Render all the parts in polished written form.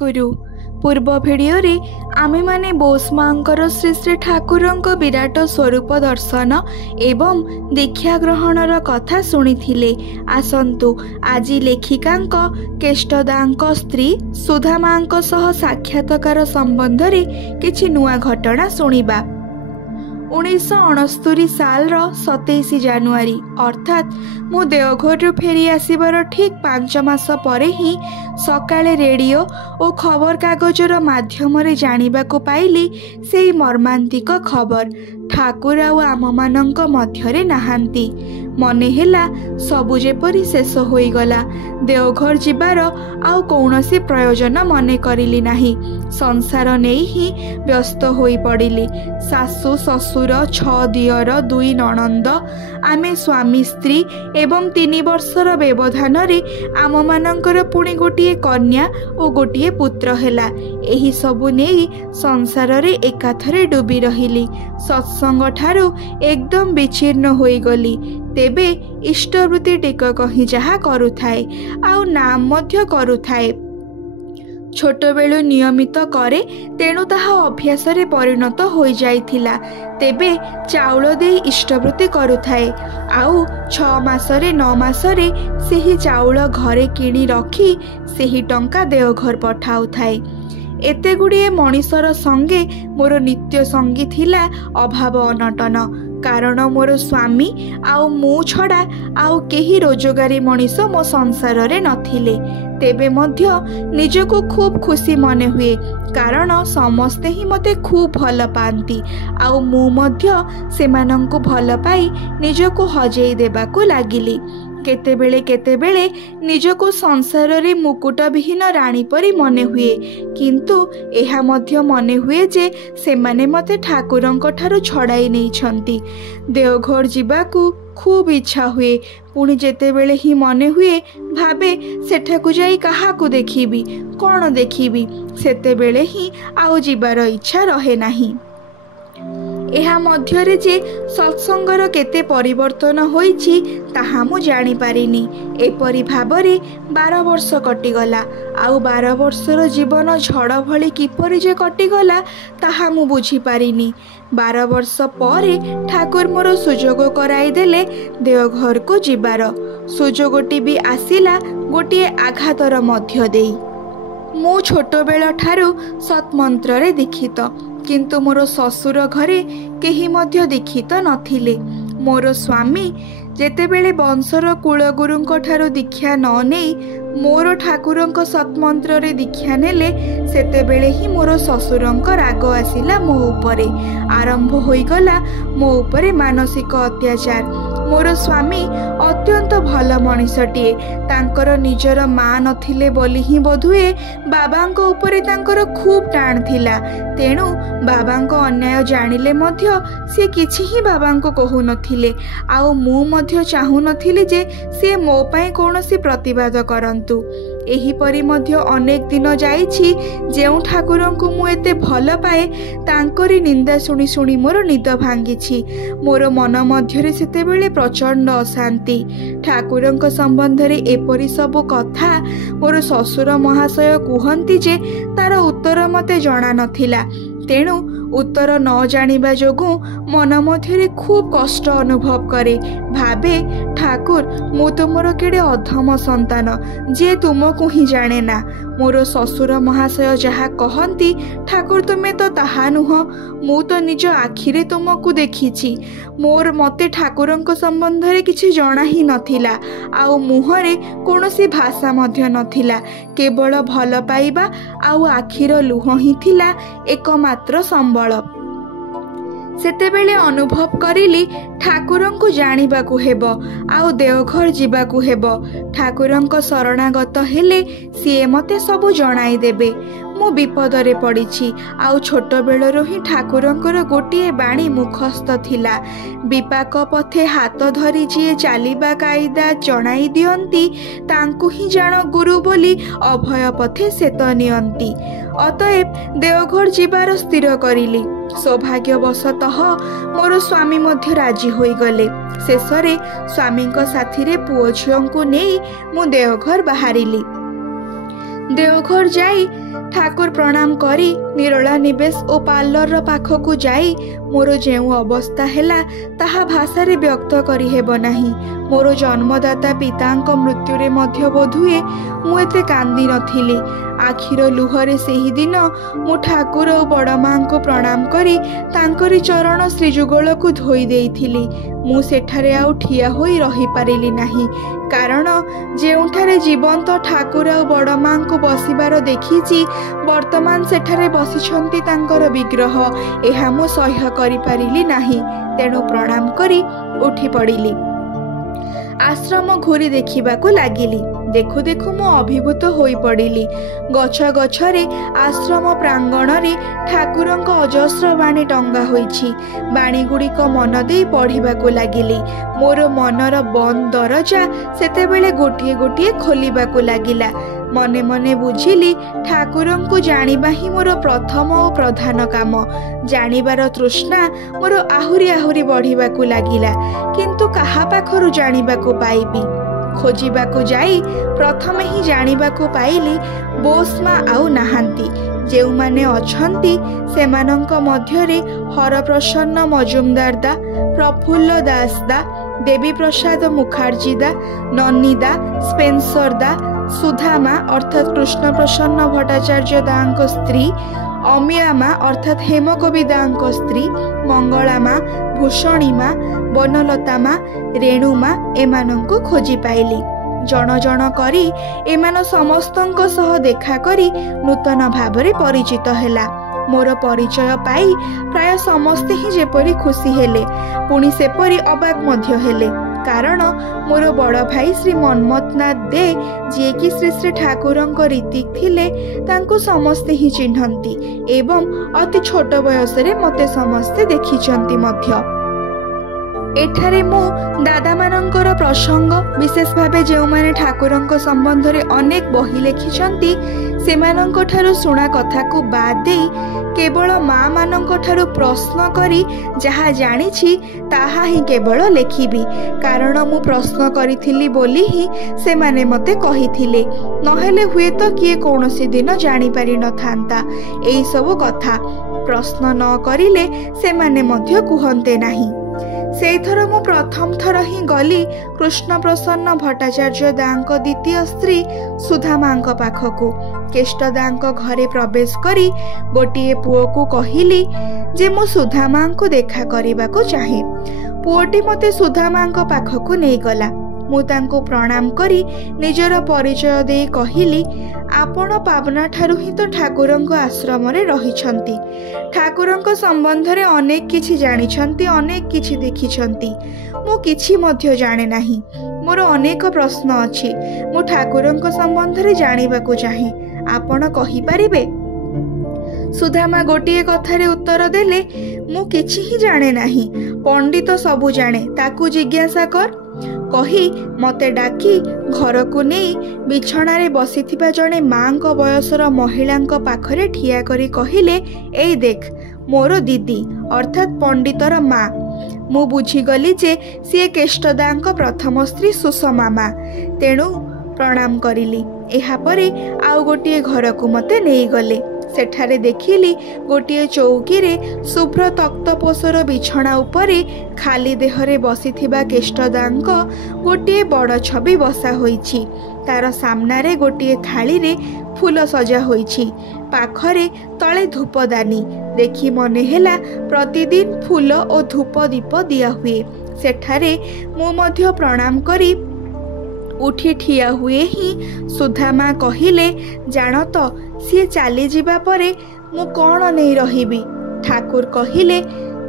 गुरु। पूर्व भिडियो रे आमे माने बोसमांकर श्री श्री ठाकुरंक विराट स्वरूप दर्शन एवं दीक्षा ग्रहणर कथा शुणिथिले। आसंतु आज लेखिकांक केष्टदांक स्त्री सुधामांक सह साक्षात्कार संबंध रे किछि नुआ घटना शुणिबा। 1969 साल 27 जानुआरी अर्थात मु देवघर फेरी आसबार ठीक 5 मास परे ही सकाळे रेडियो और खबर कागजर माध्यम जानिबाकु पाइली सेही मर्मांतिक खबर ठाकुर आम मानक मध्यरे नाहांती। मने हेला सबु जेपरी शेष होईगला। देवघर जिबार आउ कौनसी प्रयोजन मने करिली नाही। संसार नेई ही व्यस्त होई पड़िली। सासु ससुर 6 दियर 2 नणंद आमे स्वामी स्त्री एवं 3 वर्षर व्यवधान रे आम मानकर पुणी गोटिए कन्या और गोटिए पुत्र हेला। एही सबु नेई संसार रे एकाथरे डूबी रहिली। सत्संग ठारू एकदम विच्छिन्न होई गली। तेबे इष्टवृत्ति टिकक ही जहा करुथाए आउ नाम मध्य करुथाए। छोट बेलु नियमित करे तेणु ताहा अभ्यास रे परिणत होई जाइथिला। तेबे चाउल दे इष्टवृत्ति करुथाए आउ 6 मासरे 9 मासरे सेही चाउल घरे किणी रखी सेही टंका देवघर पठाउथाए। एते गुड़िए मनीषर संगे मोर नित्य संगी थिला अभाव अनटन। कारण मोर स्वामी आउ मु छड़ा आउ केही रोजगारी मनीष मो संसार रे नथिले। तेबे मध्य निजको खूब खुशी मने हुए कारण समस्ते ही मते खूब भल पाती आउ मु मध्य सेमानंकु भल पाई निजको हजेई देबाकू लागिली। केतेबेले निजको संसार रे मुकुट विहीन राणी परी मने हुए किंतु एहा मध्य मने हुए जे सेमाने मते ठाकुरंक ठारू छड़ाई नहीं छंती। देवघर जिबाकू खूब इच्छा हुए पुणी जेतेबेले ही मने हुए भाबे सेठाकू जाई काहाकू देखिबी कौन देखिबी सेतेबेले ही आउ जिबार इच्छा रहे नाही। एहा मध्यरे जे सत्संगर केते परिवर्तन होईछि ताहा मु जानी पारिनी। एपरी भाबरे 12 वर्ष कटिगला आउ 12 वर्षर जीवन झड़ भली किपरि जे कटिगला ताहा मु बुझी पारिनी। 12 वर्ष परे ठाकुर मोर सुजोग कराई देले देवघर को जिबार। सुजोगटी भी आसिला गोटिए आघातर मध्य देई। मु छोट बेल ठारू सत्मंत्र रे दीक्षित किंतु मोर ससुर घरे केही मध्य दीक्षित नथिले। मोर स्वामी जेतेबेले वंशर कुलगुरुंक ठारू दीक्षा न नेई मोर ठाकुरंक सत्मंत्र रे दीक्षा नेले सेतेबेले ही मोर ससुरंक राग आसिला मो उपरे। आरंभ होईगला मो उपरे मानसिक अत्याचार। मोर स्वामी अत्यंत भल मनीषटीए। तांकर निजर माँ नथिले बोली ही बोधुए बाबांको उपरे तांकर खूब टाण थिला। तेणु बाबांको अन्याय जानिले मध्य से किछि ही बाबांको कहु नथिले आउ मु मध्य चाहु नथिले जे से मो पई कोनोसी प्रतिवाद करंतु। एही परी मध्य अनेक दिन जाइछि जेउ ठाकुरंकु मु एते भल पाए तांकरी निंदा शुणी शुणी मोर निद भांगिछि। मोर मन मध्यरे सेतेबेले प्रचंड अशांति। ठाकुरंक संबंध रे एपरी सब कथा मोर ससुर महाशय कुहंती जे तार उत्तर मते जणा नथिला। तेणु उत्तर न जानिबा जोगु मन मध्यरे खूब कष्ट अनुभव करे। भाबे ठाकुर मु तुमर केड़े अधम संतान जे तुमको ही जाने ना। मोर ससुर महाशय जहा कहंती ठाकुर तुमे तो ताहा नुह मु तो निज आखिरे तुमको देखिछि। मोर मते ठाकुरंक संबंध रे किछि जणा ही नथिला आउ मुहरे कोनोसी भाषा मध्य नथिला। केवल भल पाइबा आउ आखिर लुह ही थिला एकमात्र संबल। सेतेबेले अनुभव करिली ठाकुरंकु जानिबाकू हेबो आउ देवघर जिबाकू हेबो। ठाकुरंक शरणागत हेले सिए मते सबु जणाई देबे। मु विपदरे पड़िछि आउ छोट बेलरो ही ठाकुरंकर गोटिए बाणी मुखस्थ थिला। विपाक पथे हाथ धरी जिए चालिबा कायदा जणाई दियंती तांकु ही जान गुरु बोली अभय पथे सेत नियंती। अतएव देवघर जिबार स्थिर करिली। सौभाग्यवशतः मोर स्वामी मध्य राजी होई गले। शेषरे स्वामींक साथीरे पुओ झियोंकु नेई मु देवघर बाहरिली। देवघर जाई ठाकुर प्रणाम करी निरोला निवेश और पार्लर पाखकु जाई मोर जेउ अवस्था हैला ताहा भाषा रे व्यक्त करी हेब नाही। मोर जन्मदाता पितांक मृत्युरे मध्य बोधुए मु एते कांदी नथिली। आखिर लुहरे सेही दिन मु ठाकुर और बड़ मां को प्रणाम करी तांकरी चरण श्रीजुगल को धोई देइथिली। मु सेठारे आउ ठिया होई रही पारिली नाही, कारण जेउठारे जीवंत ठाकुर और बड़ मां को बसिबार देखिछि वर्तमान सेठारे बसिछंती तांकर विग्रह। एहा मु सह्य करि पारिली नाही, तेणु प्रणाम करी उठी पड़िली। आश्रम घूरी देखिबाकू लागिली। देखु देखु मु अभिभूत होई पड़िली। गछ गछरे आश्रम प्रांगण रे ठाकुरंक अजस्र बाणी टंगा होईछि। बाणी गुड़िक मन दे पढ़िबाकू लागिली। मोर मनर बंद दरजा सेतेबेले गोटिए गोटिए खोलिबाकू लागिला। मने मने बुझिली ठाकुरंकु जानिबा ही मोर प्रथम और प्रधान काम। जानिबार तृष्णा मोर आहुरी आहुरी बढ़िबाकू लागिला, किंतु काहा पाखरु जानिबाकू पाइबी। खोजिबाकू जाई प्रथमे ही जानिबाकू पाइली बोसमा आउ नाहांती। जेउमाने अछंती सेमानंक मध्यरे हरप्रसन्न मजुमदार दा, प्रफुल्ल दास दा, देवी प्रसाद मुखार्जी दा, नन्नी दा, स्पेंसर दा, सुधामा अर्थात कृष्ण प्रसन्न भट्टाचार्य दांक स्त्री, अमियामा अर्थात हेमकवि दांक स्त्री, मंगलामा, भूषणीमा, बनलतामा, रेणुमा एमानंको खोजी पाइली। जन जन करी एमान समस्तंक सह देखा करी नूतन भावरे परिचित हेला। मोर परिचय पाई प्राय समस्ते ही जेपरी खुशी हेले, पुणी सेपरी अबाक मध्य हेले, कारण मोर बड़ भाई श्री मनमथनाथ दे जी कि श्री श्री ठाकुरंक रीतिक थिले तांको समस्ते ही चिन्हंती एवं अति छोट बयस रे मते समस्ते देखिचंती मध्य। एठारे मु दादा मानंकर प्रसंग विशेष भावे जो माने ठाकुरंक संबंध रे अनेक बही लेखिचंती सेमानंक ठारु सुना कथा को बाद दे केवल माँ मानंक ठारु प्रश्न करी जहा जानिछि ताहा ही केवल लेखिबी, कारण मु प्रश्न करिथिली बोली ही से माने मते कहिथिले, नहेले हुए तो किए कौनसी दिन जानि पारि न थांता। एई सब कथा प्रश्न न करिले से माने मध्य कुहंते नाही। से थर मु प्रथम थर ही गली कृष्ण प्रसन्न भट्टाचार्य दांक द्वितीय स्त्री सुधा मांक पाखकु। केष्ट दांक घरे प्रवेश करी गोटिए पुओ को कहिली जे मु सुधा मां को देखा करबा को चाहे। पुओटी मते सुधा मां को पाखकु नै गला। मु तांको प्रणाम करी निजर परिचय दे कहिली, आपण पावना ठारु ही तो ठाकुरंक आश्रम रे रहिछंती। ठाकुरंक संबंध रे अनेक किछि जानिछंती, अनेक किछि देखिछंती। मु किछि मध्य जाने नाही। मोर अनेक प्रश्न अछि। मु ठाकुरंक संबंध रे जानिबा को चाहे, आपण कहि परिबे? सुधामा गोटिए कथारे उत्तर देले, मु किछि ही जाने नाही। पंडित सबु जाने, ताकू जिज्ञासा कर। कही मते डाकी घर को नहीं बिछणारे बसिथिबा जणे मां को बयसर महिलांक पाखरे ठिया करी कहिले, एई देख मोर दीदी अर्थात पंडितर माँ। मु बुझीगली जे सी केष्टदांक प्रथम स्त्री सुषमा माँ, तेणु प्रणाम करिली। एहा परे आउ गोटिए घर को मते नहीं गले। सेठारे देखिली गोटिए चौकी रे शुभ्र तक्तपोषर बिछणा उपरे खाली देहरे बसिथिबा केष्टदांक गोटिए बड़ छवि बसा होईछि। तार सामनारे गोटिए थाली रे फूल सजा होईछि। पाखरे तले धूपदानी। देखि मने हेला प्रतिदिन फूल और धूप दीप दिया हुए। सेठारे मु मध्य प्रणाम करी उठी ठिया हुए ही सुधा माँ कहिले, जान तो सी चली जीवा परे मु कौन नहीं रहिबी। ठाकुर कहिले,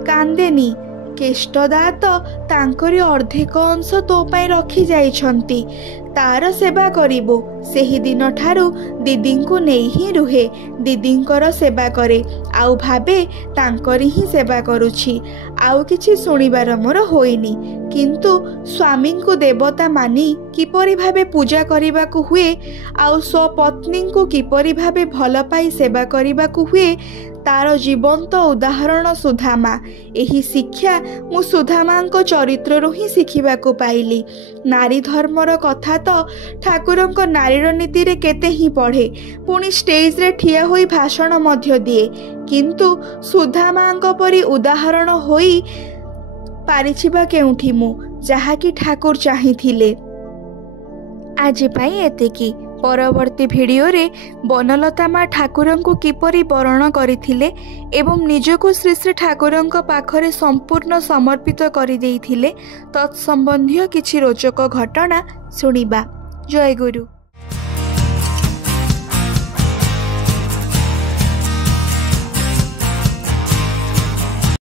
कांदेनी, केष्टदा तो तांकरी अर्धेक अंश तो पाई रखी जाइछंती, तार सेवा करिबो। सेही दिन ठारू दीदी को नहीं ही रुहे, दीदींकर सेवा करे, आउ भाबे तांकरी ही सेवा करुछि। आउ किछि सुनिबार मोर होइनी, किंतु स्वामी को देवता मानी किपरि भाबे पूजा करिबाकू हुए, आउ स्वपत्नी को किपरि भाबे भल पाई सेवा करिबाकू हुए तार जीवंत उदाहरण सुधामा। एही शिक्षा मु सुधामांको चरित्ररु ही शिखिबाकु पाइली। नारी धर्मर कथा तो ठाकुरंक नारीर नीति रे केते ही पढ़े, पुणी स्टेज रे ठिया होई भाषण मध्य दिए, किंतु सुधामांको परी उदाहरण होई पारिछिबा केउठी मु, जहा कि ठाकुर चाहिथिले। आज पाई एतिकी। परवर्ती भिडियो रे बनलता माँ ठाकुरंकु किपरि बरण करथिले एवं निजको श्री श्री ठाकुरंक पाखरे संपूर्ण समर्पित करि देइथिले तत्संबंधी किछि रोचक घटना सुनिबा। जय गुरु।